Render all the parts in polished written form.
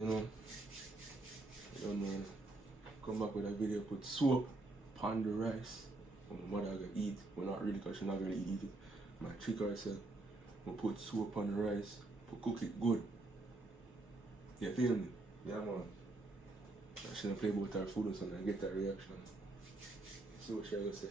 You know, I don't know. Come back with a video, put soap on the rice. And my mother gonna eat. Well, not really, because she's not gonna eat it. My trick herself. We put soap on the rice to cook it good. You feel me? Yeah, man. I shouldn't play about her food or something and get that reaction. See what she gonna say.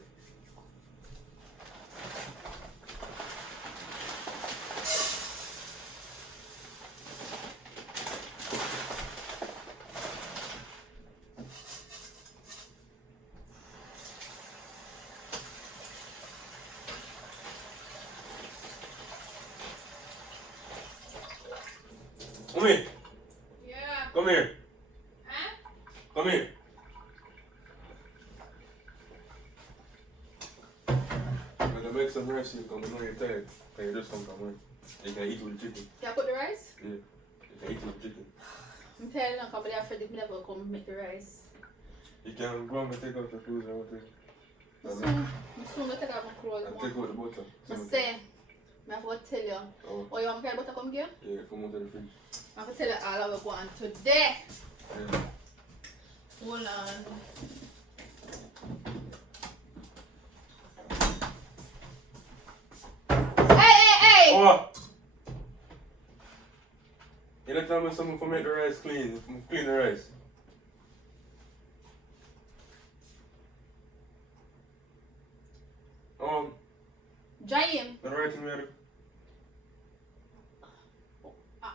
Come here. Yeah. Come here. Huh? Come here. I'm gonna make some rice here because I know you're tired. Can you just come from work? You can eat with chicken. Yeah, put the rice? Yeah. You can eat with chicken. I'm tired now, but I'm afraid if I never come make the rice. You can go and take out your clothes and whatever. I'm soon going to take out my clothes. And take out the butter. I say, I have to tell you. Oh. You want me to butter come here? Yeah, come out of the fridge. I have to tell you all of what we're going today. Yeah. Hold on. Hey! Oh! You don't tell me something for make the rice clean. Clean the rice. Jaim, The right thing we do.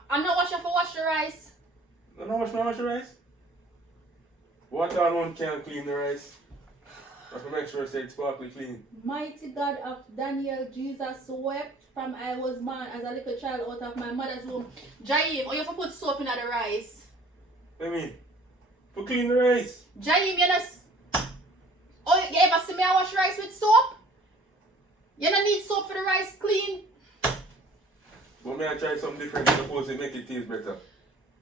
I know what you have to wash the rice. You know wash the rice? Water alone can't clean the rice. I have to make sure it's sparkly clean. Mighty God of Daniel, Jesus wept from I was born as a little child out of my mother's womb. Jaim, you have to put soap in the rice. What do you mean? For clean the rice. Jaim, you know. Oh, you ever see me wash rice with soap? You don't need soap for the rice clean. But may I try something different to suppose it make it taste better.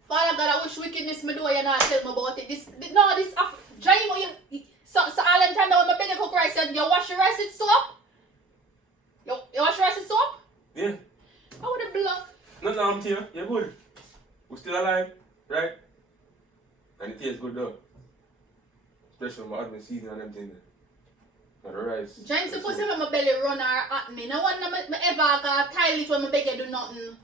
Father God, I wish wickedness me do you not tell me about it. Jaim, so all them time when I beg you cook rice, you wash your rice with soap? You wash your rice with soap? Yeah. I would have bluff. No, I'm here. You're good. We're still alive, right? And it tastes good though. Especially when I add my seasoning and everything there. And the rice. James supposed to have my belly run or at me. No one me ever got toilet when my beg you do nothing.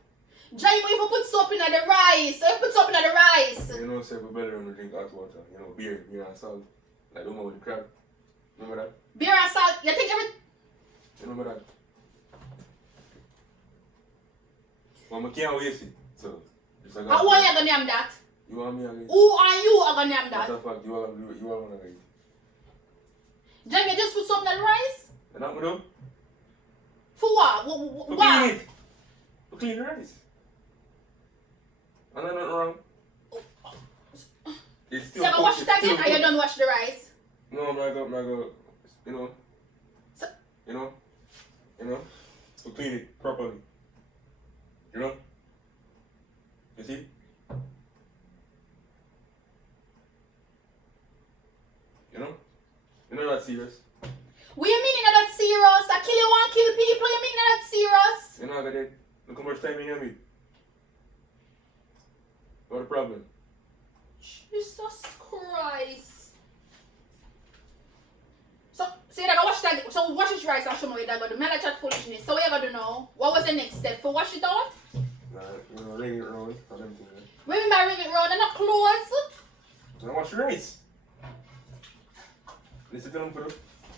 James, if you put soap in the rice, you put soap in the rice. You know, say for better when we drink hot water. You know, beer and salt. Like the one with the crab. Remember that? Beer and salt, you think every... You remember that? Well, I can't waste it. So, just like How are you gonna name that? You want me again? Who are you gonna name that? Matter of fact, you are gonna do it. You are gonna do it. James, you just put soap in the rice? And that we do? For what? For Why? clean it. For clean the rice. And nothing wrong. It's still So I wash it it's still again or you don't wash the rice? No, I'm not gonna, you know, So, you know, to clean it properly. You know? You see? You know? You're not that serious. what you mean you're not that serious? I kill you want kill people, you mean you're not serious? You're not gonna look how much time you have me. What a problem? Jesus Christ. So you're gonna wash that, so wash this rice and show me what you're gonna do. Man, I chat foolishness. So what you gonna do now? What was the next step? For wash it out? Nah, you know, ring it around and everything. What mean by ring it round and not close? Now wash your rice. Listen to them for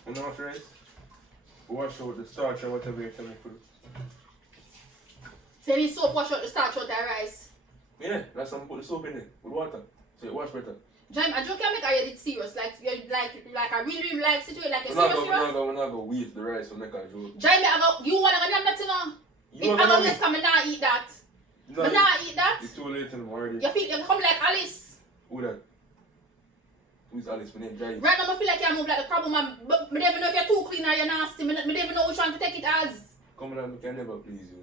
you know wash your rice. Wash out the starch or whatever you're telling for. So you need soap wash out the starch out the rice. Yeah, that's some put the soap in it with water. So it wash better. Jaime, I joke you make I did serious. Like you're like I really like situation like a We're serious. not gonna weave the rice or make a joke. Jaime, you wanna go name that you know? You I'm wanna gonna know just come and not eat that. No, But not eat that. it's too late in the morning. You feel you come like Alice. Who that? Who's Alice? My name Jai. Right now I feel like you move like the crab woman, but I don't even know if you're too clean or you're nasty. I don't even know which one to take it as. Come on, I can never please you.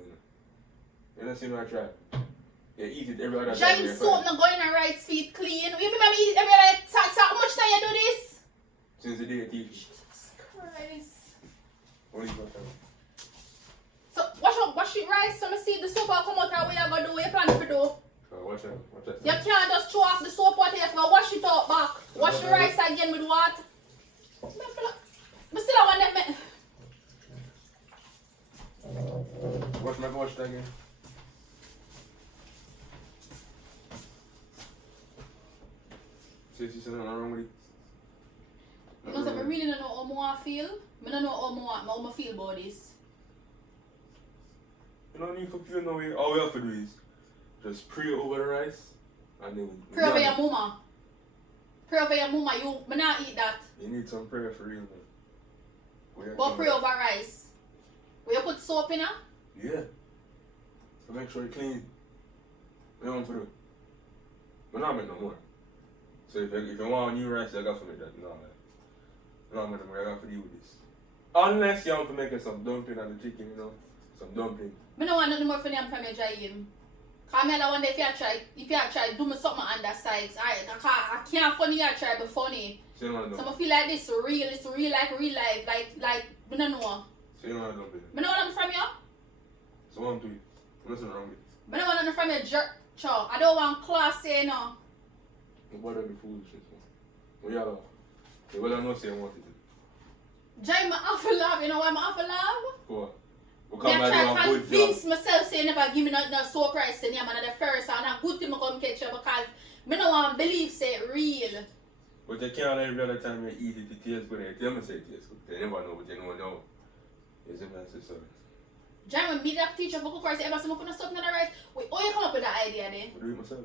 You don't see me try. You eat it every other time. Jaime, soap not going on right feet clean. You remember me eat it every other time? So how much time you do this? Since the day you teach me. Jesus Christ. What is your time? So wash it rice so I see the soap will come out and what you gonna do, what you plan to do. What Watch that. Watch that. You can't just throw off the soap water. You have to wash it out back. Wash the rice again with water. I still want that. Watch that again. See, she said nothing wrong with it. Because I really don't know how I feel. I don't know how I feel about this. You don't need to feel no way. All we have to do is just pray over the rice and then Pray over your mama. Pray over your mama. You may not eat that. You need some prayer for real, man. But pray over rice. Will you put soap in it? Yeah. So make sure you clean. What you want to do? We're not making no more. So if you want new rice, you got to make that. No, man. No, man, I got to deal with this. Unless you want to make some dumpling and the chicken, you know. Some dumpling. I don't want nothing more for them from your giant. Because I don't want if you try do me something on that side. I can't funny you try be funny. So you don't want to So I feel like this it's real life. Like, I don't know. So you don't want to dumpling. I don't want nothing from you. So what I'm doing? Nothing wrong with it. I don't want nothing from your jerk. I don't want class here, no. What are the foolishness, man? Well, yeah, the well I know say I want it. Jai, I have to laugh. You know why I have to laugh? What? I try to convince myself say never give me no soap rice in here, man. The first and a good thing I come catch you because I don't want to believe say it real. But you can't every other time you eat it, it tastes good. You tell me say it tastes good. They never know, but you know now. Is it necessary? Jai, when me that teacher for cook rice, ever see me put something in the rice? Wait, how you come up with that idea then? I do it myself.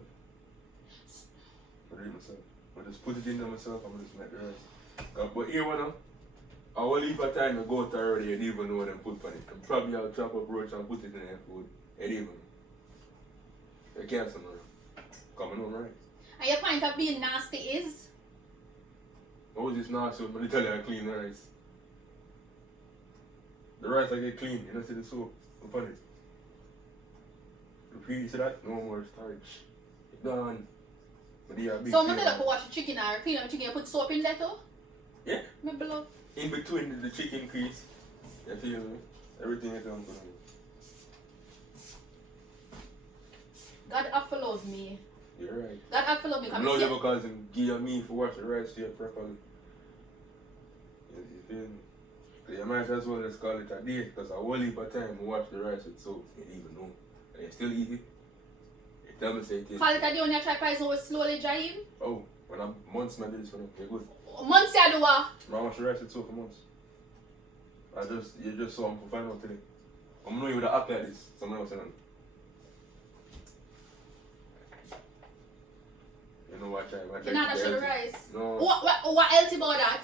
I just put it in there myself and I just make the rice. But here one now, I will leave a time to go out already, you don't even know what I put on it. And probably I'll chop up roach and put it in your food. You don't even know. You can't say no. Coming home, right? And your point of being nasty is? What was this nasty when I tell you I clean the rice? The rice I get clean, you don't see the soap upon it. Repeat to that, no more starch. It's done. But they are big So I'm going thing. to wash the chicken and clean up the chicken and put soap in there too? Yeah. My blood. In between the chicken crease, you feel me? Everything is done for me. God have to love me. You're right. God have to love me. I love you because him give me for wash the rice here properly. You feel me? So you might as well just call it a day because I will leave a time to wash the rice with soap. You didn't even know. And you still eat it. You tell me say it is. Call it a day when you try to so slowly dry him? Oh, when I'm months man do this for them, you're good. Months you do what? I wash the rice with soap for months. You just saw him for find out today. I'm knowing you would act like this. Someone else said that. You know what I You know that show the rice? No. What healthy about that?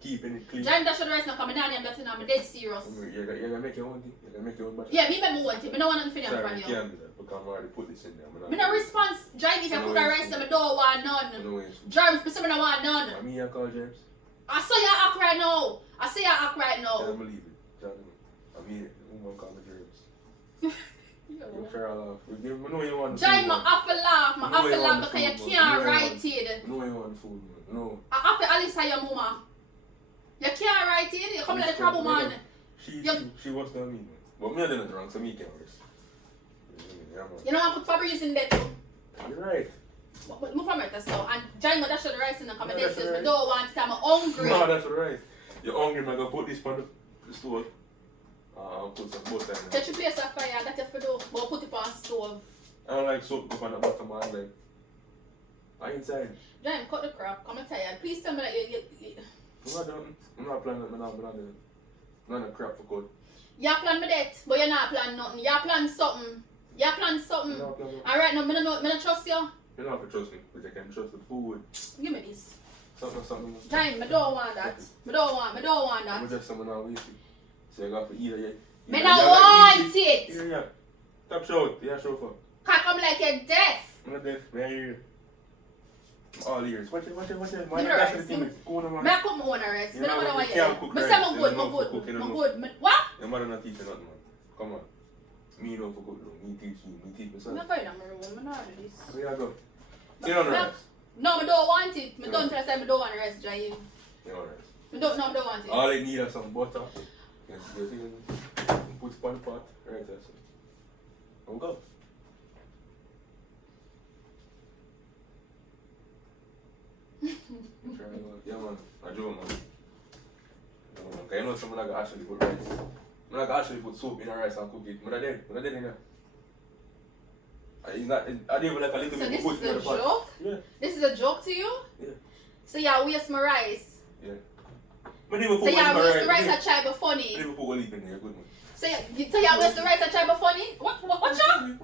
Keeping it clean. John that show the rice now come in and that I'm dead serious. You're gonna make your own thing. You're gonna make your own batch. Yeah, me make my own thing. I don't want nothing for them Sorry, from you you. can't do that because I'm already put this in there. Me no response. John if you put the rice there, I don't want none. No way. James, I don't want none. I mean, I call James. I saw you act right now. I see you act right I now. don't believe it. I mean it. I'm gonna call me James. You fair enough. We know you want the John, food, I man. have to laugh. I have to laugh because you can't write it. We know you want the food, man. No. I have to Alisa your mama. You can't write it. You come like the trouble man. She was not me, man. But me I didn't drunk, so me can't rest. Yeah, man. You know I put Fabrice in there too. You're right. Move from it so. And John, that's the rice in the comment. Yeah, This that's is right. I don't want it. I'm hungry. No, that's alright. You're hungry, man. Go put this on the stove. I'll put some butter in Get it. your place on fire. That's your do. But put it on stove. I don't like soap up on the bottom, man. Like, I inside. John, cut the crap. I'm tired. Please tell me that you I'm not done. I'm not planning. I'm not done. None of crap for good. you plan me that, but you're not plan nothing. You plan something. You plan something. I'm not planning. Alright, now I don't trust you. You don't have to trust me, but you can trust the food. Give me this. Something. John, I don't want that. I don't want I'm that. just someone not wasted. So you got to eat it. I don't want it. Yeah. Stop shout. Yeah, show for. Can't come like you're deaf. I'm not deaf. Man, you're all ears. Watch it. Give me Man, the that's the rice. thing. Go on, I man. cook my own rice. I You don't know, know why you can't you cook I rice. say You I'm don't know good. for cooking, I'm you good. What? Your mother not teaching nothing, man. Come on. Me don't for good, though. Me teach you. Me teach I'm myself. not going to my room. I'm not doing this. Where you go? You don't know rice. No, I don't want it. I Yeah. don't tell I don't want rice, John. You know rice. I don't want it. All they need is some butter. Yes, you put it on the pot. Right, that's it. Don't go. Yeah, man. I do, man. Yeah, man. Cause you know someone that actually put rice. I'm not actually put soup in the rice and cook it. I'm not dead in there. It's not, I didn't even like a little So bit this of is food in a the pot. joke? Yeah. This is a joke to you? Yeah. So yeah, waste my rice. Yeah. But even So put yeah, olive waste in the rice there. and try be funny. Even put olive in there, good man. So yeah, waste the rice and try be funny? What you?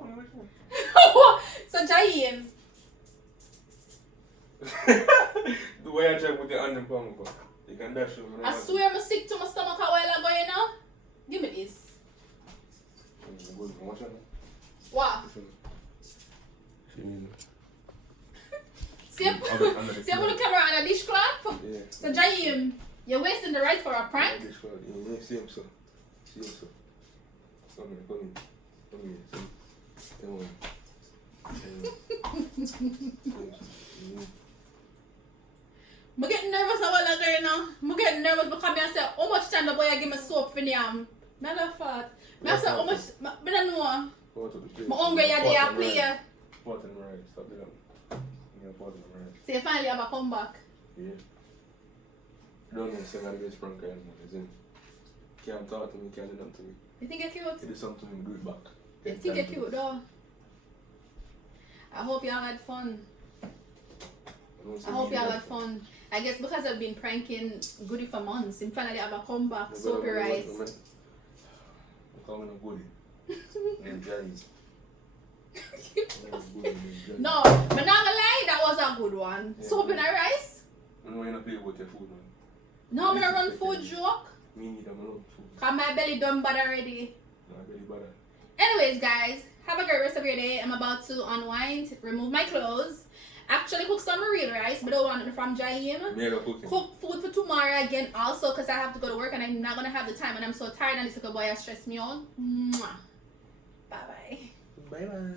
So James. The way I try to put the onion palm, you can dash it. I swear I'm sick to my stomach a while ago, you know? Give me this. Good man, watch out. What? See, I put the camera on a dishcloth? Yeah. So James, you're wasting the rice for a prank? Yeah, see him, sir. See him, sir. Come here. Come on. I'm getting nervous a while ago, you know? I'm getting nervous because I say, how much time the boy give me soap for them? Matter of fact, I say, how much, I don't know. I'm hungry, you're there, play. Pot in the rice, stop doing that. Yeah, pot in the rice. So you finally have a comeback. Yeah. Don't know, say I'm the best prank I am, isn't it? Can't talk to me, can't do nothing to me. You think you're cute? It is something to do it back. You think you're cute though? I hope y'all had fun. I hope y'all had fun. I guess because I've been pranking Goody for months, and finally have a comeback, soapy rice. I'm calling a Goody. And Jerry's. No, but not gonna lie, that was a good one. Yeah, Soap in a rice? I know you're not playing with your food, man. No, I'm gonna run food joke. Me neither, I love food. Cause my belly done bad already. No, I really bad. Anyways, guys, have a great rest of your day. I'm about to unwind, remove my clothes, actually cook some real rice, but I don't want it from Jaim. Mega cooking. Cook food for tomorrow again also because I have to go to work and I'm not going to have the time and I'm so tired and this little boy has stressed me out. Mwah. Bye-bye. Bye-bye.